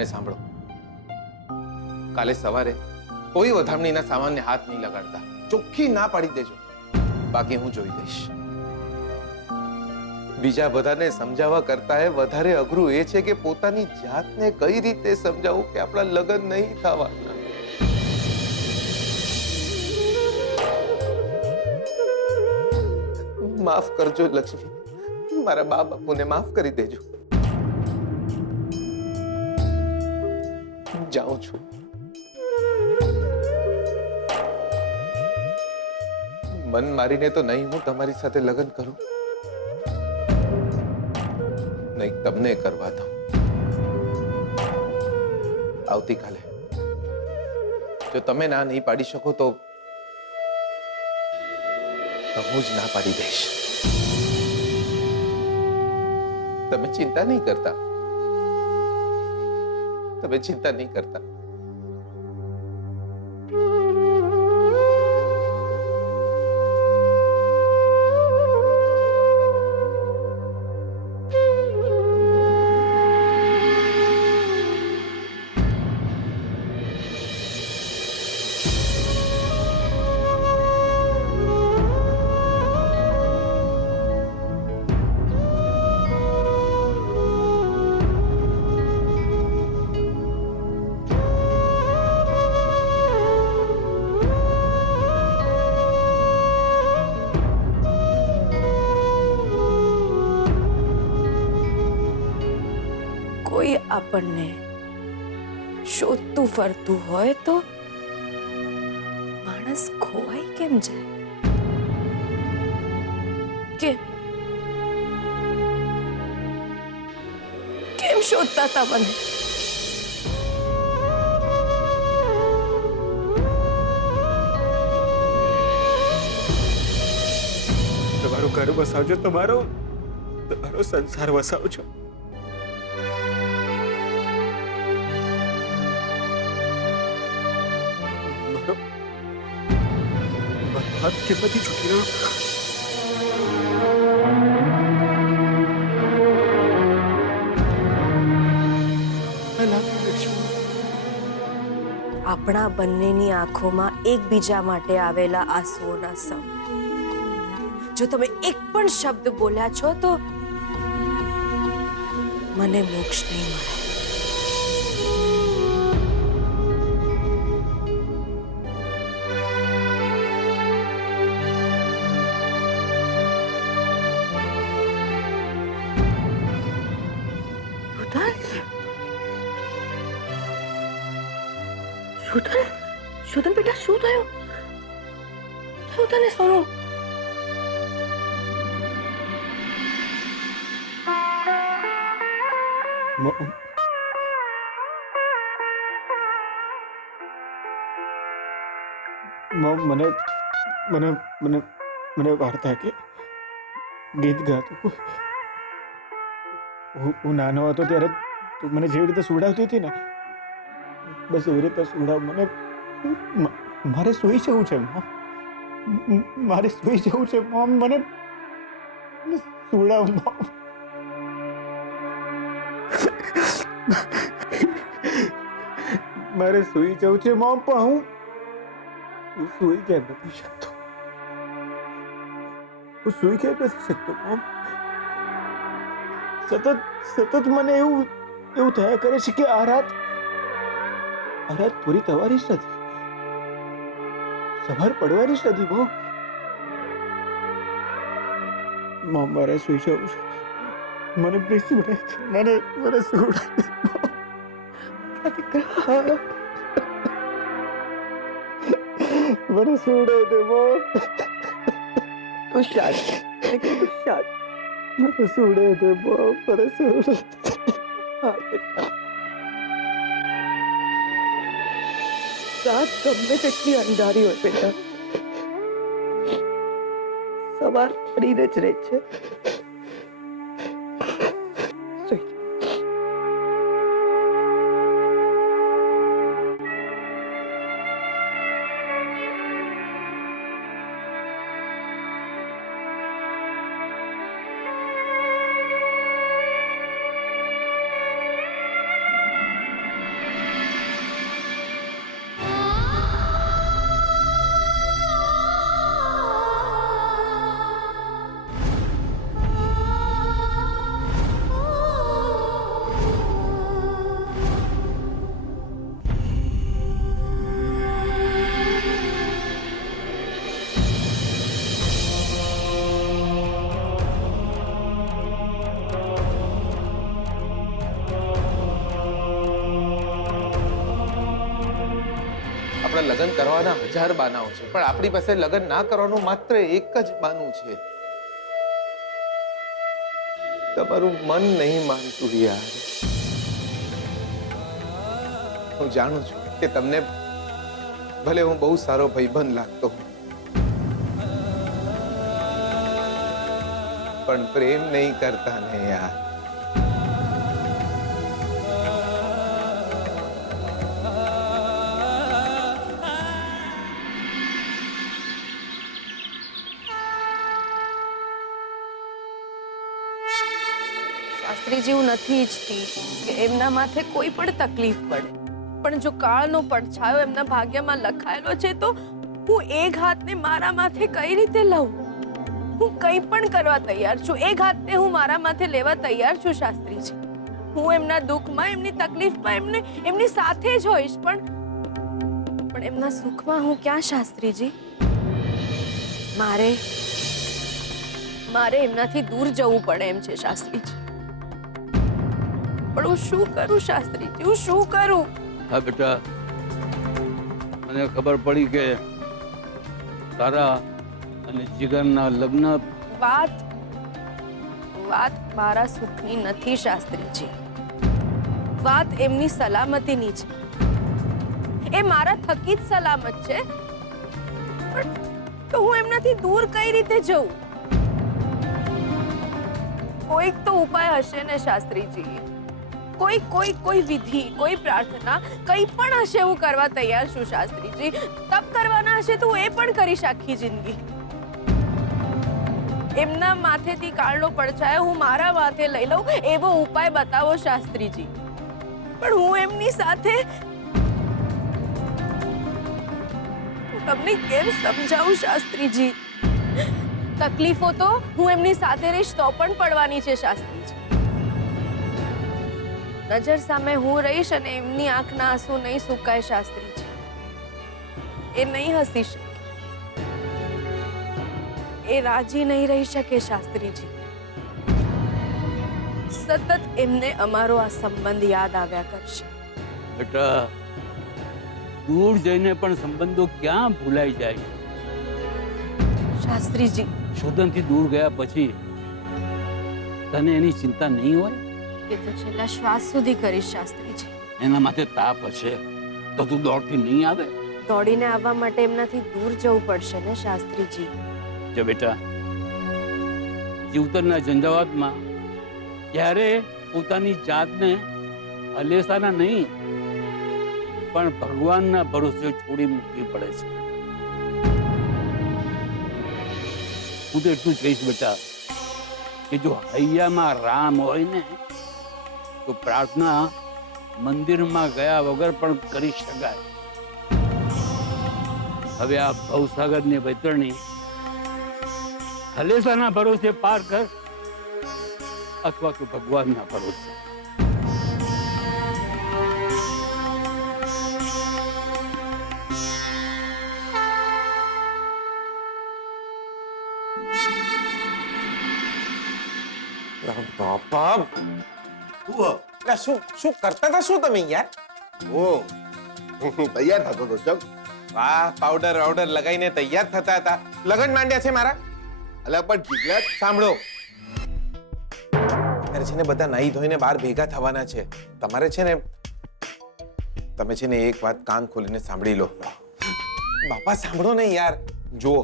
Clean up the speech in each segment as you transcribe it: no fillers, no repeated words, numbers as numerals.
અને સાંભળો, કાલે સવારે કોઈ વધામણીના સામાનને હાથ નહીં લગાડતા. ચોખ્ખી ના પાડી દેજો, બાકી હું જોઈ લઈશ. બીજા બધાને સમજાવવા કરતા વધારે અઘરું એ છે કે પોતાની જાતને કઈ રીતે સમજાવવું કે આપણા લગ્ન નહીં થવાના. માફ કરજો લક્ષ્મી, મારા બા બાપુને માફ કરી દેજો. જાઉં છું. મન મારીને તો નહીં હું તમારી સાથે લગ્ન કરું, નહીં તમને કરવા દઉં. આવતીકાલે જો તમે ના નહીં પાડી શકો તો હું જ ના પાડી દઈશ. તમે ચિંતા નહીં કરતા, તમે ચિંતા નહીં કરતા. કોઈ આપણને શોધતું ફરતું હોય તો માણસ ખોવાઈ કેમ જાય? કેમ શોધતા હતા મને? તમારું ઘર વસાવજો, તમારો સંસાર વસાવજો. हाथ के पति छुटी रहो. આપણા બંનેની આંખોમાં એકબીજા માટે આવેલા આંસુઓના સમ. જો તમે એક પણ શબ્દ બોલ્યા છો તો મને મોક્ષ નહીં મળે. શોધન બેટા, શું થયું? તને સોનું? મને મને મને મને વાર્તા કે ગીત ગાતું. હું નાનો હતો ત્યારે તું મને જેવી રીતે સુવડાવતી હતી ને, બસ એવી રીતે સુવડાવ મને. મારે સૂઈ જવું છે મોમ, મારે સૂઈ જવું છે મોમ, મને સુવડાવ મોમ. મારે સૂઈ જવું છે મોમ, પણ હું સૂઈ કેમ નથી શકતો? હું સૂઈ કેમ નથી શકતો મોમ? સતત મને એવું થયા કરે છે કે આ રાત પૂરી થવાની જ નથી, સવાર પડવાની જ નથી. મોમ મારે સૂઈ જવું છે. મને પ્લીઝ સુવડાય, મને સુવડાય. મને સુવડાય દે મોમ. તું શાંત, મને સુવડાય દે મોમ, મને સુવડાય. હા બેટા, રાત ગમે તેટલી અંધારી હોય બેટા, સવાર પડીને જ રહે છે. લગ્ન કરવાના 1000 બાનાઓ છે, પણ આપણી પાસે લગ્ન ના કરવાનું માત્ર એક જ બાનું છે. તમારું મન નહીં માનતું યાર. હું જાણું છું કે તમને ભલે હું બહુ સારો ભાઈબંધ લાગતો હું, પણ પ્રેમ નહીં કરતા ને યાર. શાસ્ત્રીજી, હું નથી ઈચ્છતી કે એમના માથે કોઈ પણ તકલીફ પડે, પણ જો કાળનો પડછાયો એમના ભાગ્યમાં લખાયેલો છે તો હું એ ઘાતને મારા માથે કઈ રીતે લઉં? હું કંઈ પણ કરવા તૈયાર છું. એ ઘાતને હું મારા માથે લેવા તૈયાર છું શાસ્ત્રીજી. હું એમના દુઃખમાં, એમની તકલીફમાં એમની સાથે જ હોઈશ, પણ એમના સુખમાં હું ક્યાં શાસ્ત્રીજી? મારે એમનાથી દૂર જવું પડે એમ છે શાસ્ત્રીજી. પણ હું શું કરું શાસ્ત્રીજી? હું શું કરું? હા બેટા, મને ખબર પડી કે તારા અને જીગરના લગ્ન વાત મારા સુખની નથી શાસ્ત્રીજી. વાત એમની સલામતીની છે. એ મારા થકી જ સલામત છે, પણ તો હું એમનાથી દૂર કઈ રીતે જઉં? કોઈક તો ઉપાય હશે ને શાસ્ત્રીજી. કોઈ વિધિ, કોઈ પ્રાર્થના, કંઈ પણ હશે. હું કરવા તૈયાર છું શાસ્ત્રીજી. તપ કરવાના હશે તો હું એ પણ કરીશ આખી જિંદગી. એમના માથેથી કાળનો પડછાયો હું મારા માથે લઈ લઉં એવો ઉપાય બતાવો શાસ્ત્રીજી. પણ હું એમની સાથે તમને કેમ સમજાવું શાસ્ત્રીજી? તકલીફો તો હું એમની સાથે રહીશ તો પણ પડવાની છે શાસ્ત્રીજી. નજર સામે હું રહીશ અને એમની આંખના આંસુ નહીં સુકાય શાસ્ત્રીજી. એ નહીં હસી શકે, એ રાજી નહીં રહી શકે શાસ્ત્રીજી. સતત એમને અમારો આ સંબંધ યાદ આવ્યા કરશે. બેટા, દૂર જઈને પણ સંબંધો ક્યાં ભૂલાઈ જાય? શાસ્ત્રીજી, શોધનથી દૂર ગયા પછી તને એની ચિંતા નહીં હોય? એ તો છેલ્લા શ્વાસ સુધી કરીશ શાસ્ત્રીજી. એના માથે તાપ હશે તો તું દોડથી નહીં આવે? દોડીને આવવા માટે એમનાથી દૂર જવું પડશે ને શાસ્ત્રીજી. જો બેટા, જીવતરના ઝંઝાવાતમાં ક્યારે પોતાની જાતને હલેસાના નહીં પણ ભગવાનના ભરોસે છોડી મૂકવી પડે છે. હું તો એટલું જ કહીશ બેટા કે જો હૈયામાં રામ હોય ને તો પ્રાર્થના મંદિરમાં ગયા વગર પણ કરી શકાય. હવે આ ભવસાગરની વૈતરણી હલેસાના ભરોસે પાર કર અથવા તો ભગવાનના ભરોસે. બાપા, શું કરતા હતા? શું તમે યાર? તૈયાર થતો તો ચમ. વાહ, પાવડર લગાવીને તૈયાર થતા હતા. લગન માંડ્યા છે મારા. અલ્યા પણ જીગલા, સાંભળો, અત્યારે છે ને બધા નાઈ ધોઈને બહાર ભેગા થવાના છે. તમારે છે ને, તમે છે ને એક વાત કાન ખોલીને સાંભળી લો. બાપા સાંભળો ને યાર. જો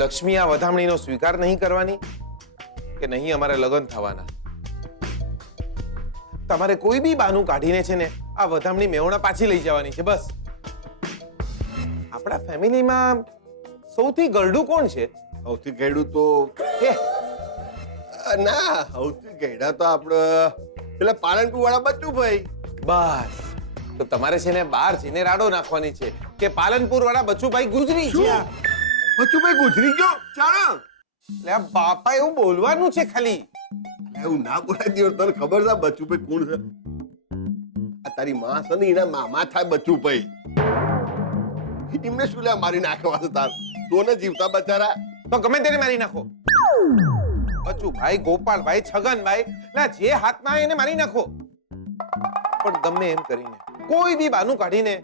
લક્ષ્મી આ વધામણીનો સ્વીકાર નહીં કરવાની કે નહીં અમારે લગ્ન થવાના. તમારે કોઈ બી બાનું કાઢીને છે ને આ વધામણી મેહોણા પાછી લઈ જવાની છે. બસ. આપણા ફેમિલીમાં સૌથી ગરડું કોણ છે? સૌથી ગયડું તો ના, સૌથી ગયડા તો આપણે પેલા પાલનપુર વાળા બચ્ચું ભાઈ. બસ. તો તમારે છે ને બહાર જઈને રાડો નાખવાની છે કે પાલનપુર વાળા બચ્ચુભાઈ ગુજરી ગયા. બચ્ચુભાઈ ગુજરી ગયો? ચાલો. એટલે આ બાપા એવું બોલવાનું છે ખાલી. એવું ના બોલાય દીયો. તને ખબર છે બચ્ચુભાઈ કોણ છે? આ તારી માં છે ને, એના મામા થાય બચ્ચુભાઈ. એમને શું લે મારી નાખવા છે તાર? તોને જીવતા બચારા. તો ગમે તેને મારી નાખો. બચ્ચુભાઈ, ગોપાલભાઈ, છગનભાઈ, ના જે હાથમાં આવે એને મારી નાખો. પણ ગમે એમ કરીને કોઈ બી બાનું કાઢીને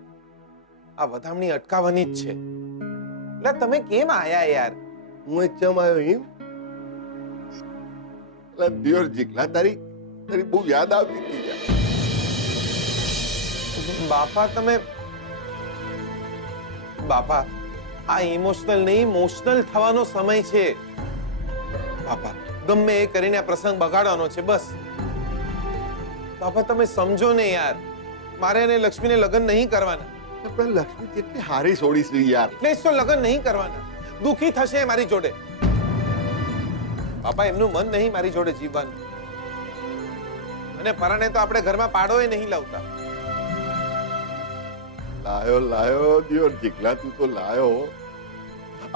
આ વધામણી અટકાવવાની જ છે. એટલે તમે કેમ આયા યાર? હું એક ચમ આવ્યો એમ? એટલે દિયોર જીગલા તારી બહુ યાદ આવતી હતી યાર. બાપા તમે બાપા આ ઇમોશનલ નહીં, મોશનલ થવાનો સમય છે. બાપા ગમે એ કરીને આ પ્રસંગ બગાડવાનો છે બસ. બાપા તમે સમજો ને યાર, મારે અને લક્ષ્મીને લગ્ન નહીં કરવાના. પણ લક્ષ્મી કેટલી હારી છોડી છે યાર. એટલે જ તો લગ્ન નહીં કરવાના. દુખી થશે એ મારી જોડે. બાપા એમનું મન નહીં મારી જોડે જીવવાનું. અને પરાણે તો આપણે ઘરમાં પાડોય નહીં લાવતા. લાયો દિયોર જીગલા, તું તો લાયો.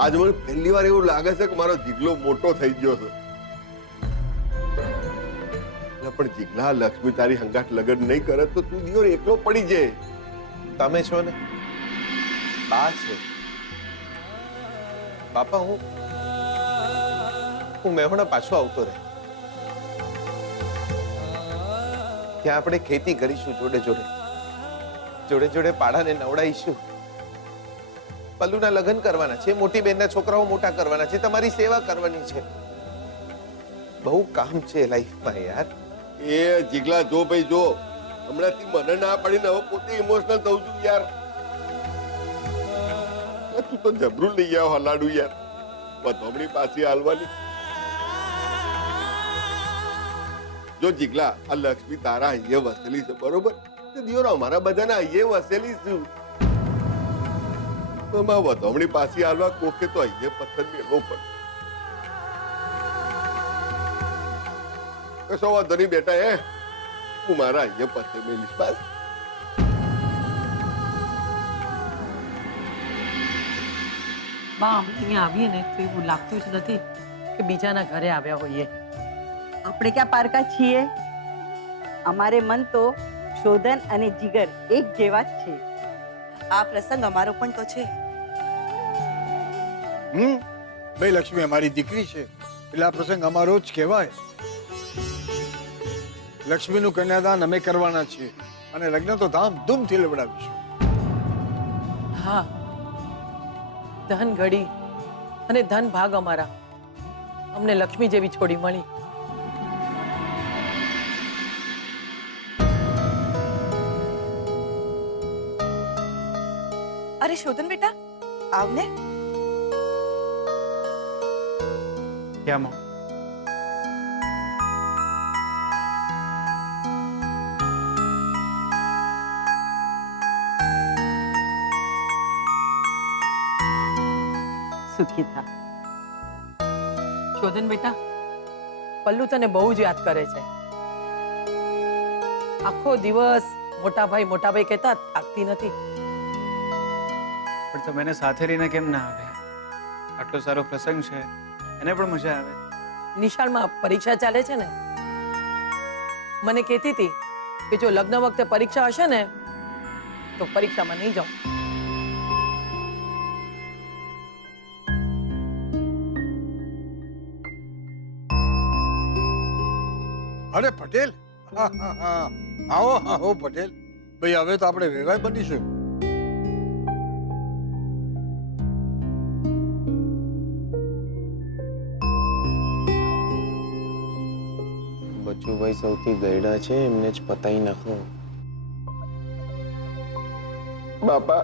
આજ મને પહેલી વાર એવું લાગે છે કે મારો જીગલો મોટો થઈ ગયો છે. પણ જીગલા, લક્ષ્મી તારી હંગાટ લગ્ન નહીં કરે તો તું દિયોર એકલો પડી જાય. તમે છો ને બા છે. બાપા હું મેહોણા પાછો આવતો રહે. ત્યાં આપણે ખેતી કરીશું જોડે જોડે, જોડે જોડે પાડાને નવડાવીશું. પલ્લુના લગ્ન કરવાના છે, મોટી બેનના છોકરાઓ મોટા કરવાના છે, તમારી સેવા કરવાની છે. બહુ કામ છે લાઈફમાં યાર. એ જીગલા જો ભાઈ જો, હમણાંથી મને ના પડીને હવે પોતે ઇમોશનલ થઉં છું યાર. તું તો જબરું લઈ આવ હલાડું યાર, વધમણી પાછી હાલવાની. જો જીગલા, આ લક્ષ્મી તારા અહીંયા વસેલી છે બરોબર, દિયોર અમારા બધાના અહીંયા વસેલી છું. તો વધમણી પાછી હાલવા કોકે તો અહીંયા પથ્થર મેળવો પડે. કશો વાંધો નહીં બેટા, હું મારા અહીંયા પથ્થર મેલીશ બસ. બા અમે અહીંયા આવીએ ને તો એવું લાગતું જ નથી કે બીજાના ઘરે આવ્યા હોઈએ. આપણે ક્યાં પારકા છીએ? અમારે મન તો શોધન અને જીગર એક જેવા જ છે. આ પ્રસંગ અમારો પણ તો છે. ભાઈ લક્ષ્મી અમારી દીકરી છે એટલે આ પ્રસંગ અમારો જ કહેવાય. લક્ષ્મીનું કન્યાદાન અમે કરવાના છીએ અને લગ્ન તો ધામધૂમથી લેવડાવીશું. હા, ધન ઘડી અને ધન ભાગ અમારા. અમને લક્ષ્મી જેવી છોડી મળી. અરે શોધન બેટા, આવને. ક્યાં માં? સુખી થા. શોધન બેટા, પલ્લુ તને બહુ જ યાદ કરે છે. આખો દિવસ મોટાભાઈ કહેતા થાકતી નથી. પણ તમે એને સાથે લઈને કેમ ના આવ્યા? આટલો સારો પ્રસંગ છે, એને પણ મજા આવે. નિશાળમાં પરીક્ષા ચાલે છે ને, મને કહેતી હતી કે જો લગ્ન વખતે પરીક્ષા હશે ને તો પરીક્ષામાં નહીં જાઉં. અરે પટેલ, આવો પટેલ ભાઈ, હવે તો આપણે વેવાય બનીશું. બચુભાઈ સૌથી ગયડા છે, એમને જ પતાઈ નાખો. બાપા,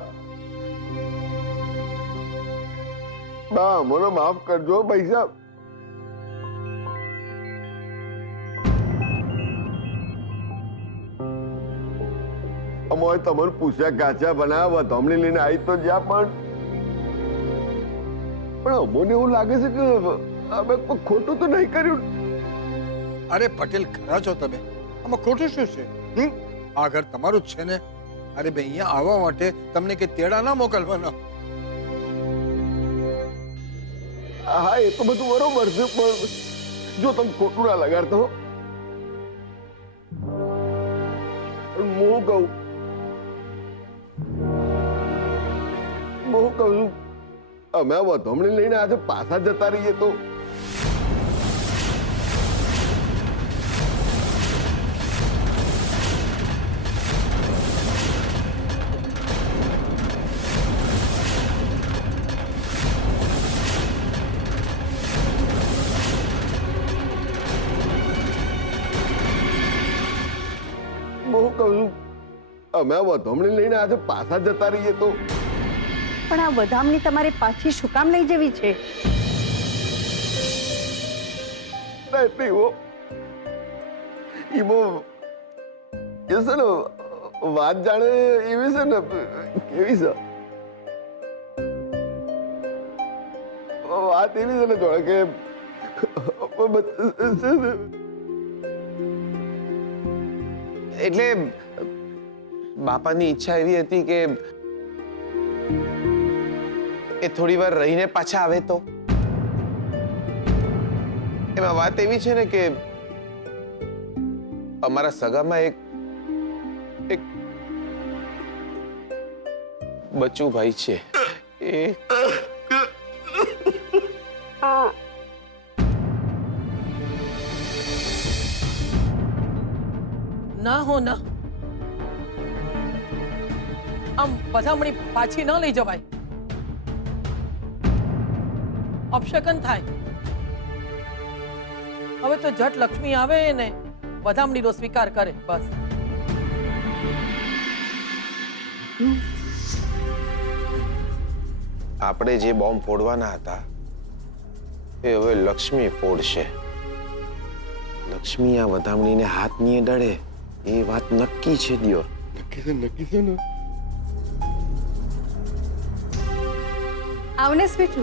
બા મને માફ કરજો ભાઈ સાહેબ. અમોય તમને પૂછ્યા કાચા બનાવ્યા ધમણી લઈને આવી તો જ્યાં પણ અમોને એવું લાગે છે કે અમે કોઈ ખોટું તો નહીં કર્યું. અરે પટેલ, ખરા છો તમે? આમાં ખોટું શું છે? આ ઘર તમારું જ છે ને. અરે ભાઈ, અહીંયા આવવા માટે તમને કે તેડા ના મોકલવાના. હા, એ તો બધું બરોબર છે, પણ જો તમે ખોટું ના લગાડતો હું કહું છું, અમે વધમણી લઈને આજે પાછા જતા રહીએ તો કહું છું અમે આ વધામણી લઈને આજે પાછા જતા રહીએ તો પણ આ વધામણી તમારે પાછી શું કામ લઈ જવી છે? એટલે એવો એ છે ને વાત જાણે એવી છે ને કેવી છે વાત એવી છે ને જોડે કે એટલે બાપાની ઈચ્છા એવી હતી કે એ થોડી વાર રહીને પાછા આવે તો એમાં વાત એવી છે ને કે અમારા સગામાં એક બચ્ચું ભાઈ છે એ ના હો ના, આમ વધામણી પાછી ન લઈ જવાય, અપશકન થાય. હવે તો જટ લક્ષ્મી આવે ને વધામણીનો સ્વીકાર કરે બસ. આપણે જે બોમ્બ ફોડવાના હતા એ હવે લક્ષ્મી ફોડશે. લક્ષ્મી આ વધામણીને હાથ નહીં અડાડે એ વાત નક્કી છે દિયો. નક્કી છે ને આવને સ્વીટુ.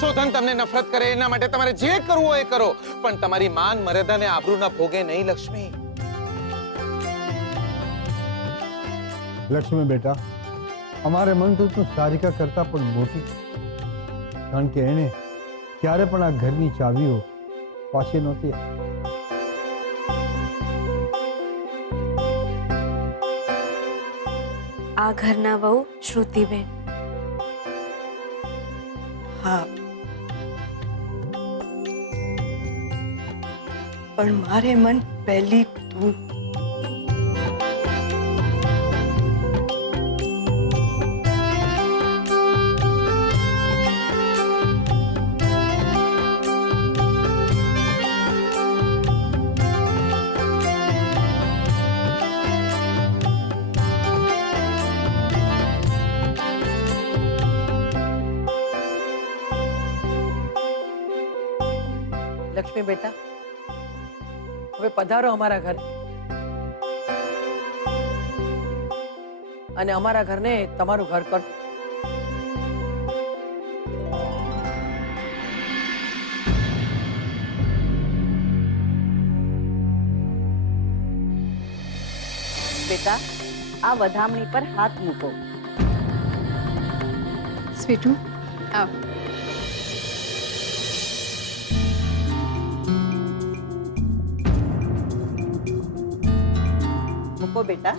શોધન તમને નફરત કરે એના માટે તમારે જે કરવું હોય એ કરો, પણ તમારી માન મર્યાદા ને આબરૂના ભોગે નહીં લક્ષ્મી. લક્ષ્મી બેટા, અમારે મન તો તું સારિકા કરતા પણ મોટી, કારણ કે એને ક્યારે પણ આ ઘરની ચાવીઓ પાછી નહોતી. આ ઘરના વહુ શ્રુતિબેન. હા, પણ મારે મન પહેલી તું. લક્ષ્મી બેટા, હવે પધારો અમારા ઘરે અને અમારા ઘરને તમારું ઘર કરો. બેટા, આ વધામણી પર હાથ મૂકો. સ્વીટુ આવ. મૂકો બેટા.